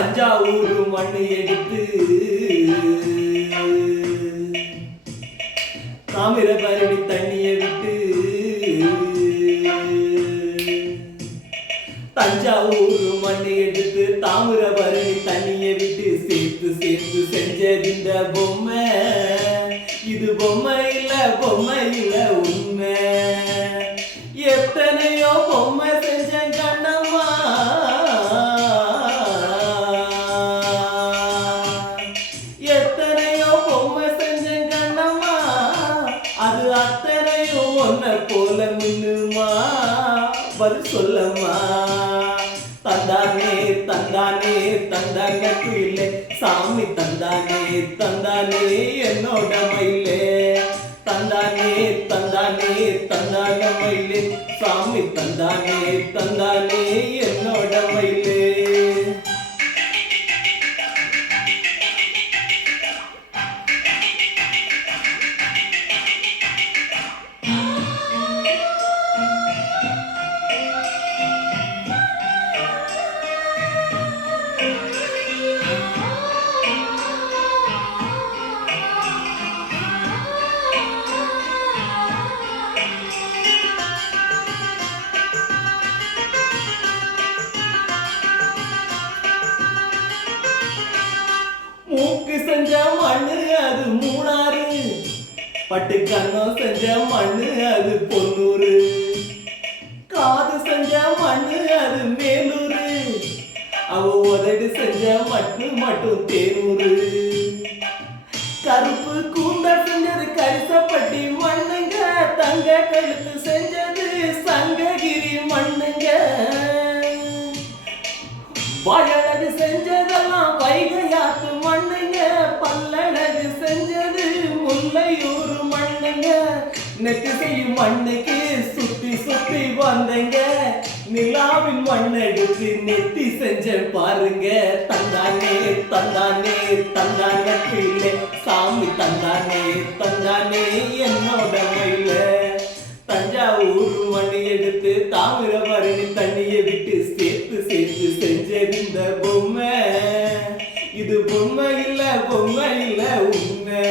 தஞ்சாவூர் மண்ணு எடுத்து தாமிரபரணி தண்ணியை விட்டு தஞ்சாவூர் மண்ணு எடுத்து தாமிரபரணி தண்ணியை விட்டு சேர்த்து சேர்த்து செஞ்சதிந்த பொம்மை இது பொம்மை இல்ல உண்மை எத்தனையோ பொம்மை செஞ்சேன் கண்ணம்மா எத்தனையோ பொம்மை செஞ்சேன் கண்ணம்மா அது அத்தனையும் ஒன்ன போல மின்னுமா பதில் சொல்லம்மா தந்தானே தந்தானே தந்தாங்க குயிலே சாமி தந்தானே தந்தானே என்னோட மயிலே தந்தானே தந்தானே தந்தான மயிலே சாமி தந்தானே தந்தானே என்னோட மயிலே மூக்கு செஞ்ச மண்ணு அது மூணாறு பட்டு கண்ணம் செஞ்ச மண்ணு அது பொன்னூறு காது செஞ்ச மண்ணு அது மேலூரு அவ உதடு செஞ்ச மட்டும் தேனூரு கருப்பு கூண்ட செஞ்சது கரிசப்பட்டி மண்ணுங்க தங்க கழுத்து செஞ்சது சங்ககிரி மண்ணுங்க வாழழகு செஞ்சதெல்லாம் வைகையாத்து மண்ணுங்க பல்லழகு செஞ்சது முல்லையூர் மண்ணுங்க நெத்தி செய்யும் மண்ணுக்கு சுத்தி சுத்தி வந்தங்க நிலாவின் மண்ணெடுத்து நெத்தி செஞ்ச பாருங்க தந்தானே தந்தானே தந்தான பிள்ளை சாமி தந்தானே தந்தானே என்னோட மயில தஞ்சாவூர் மண்ணு எடுத்து தாமிரபரணி தண்ணியை விட்டு சேர்த்து சேர்த்து செஞ்சதிந்த பொம்மை இது பொம்மை இல்ல உண்மை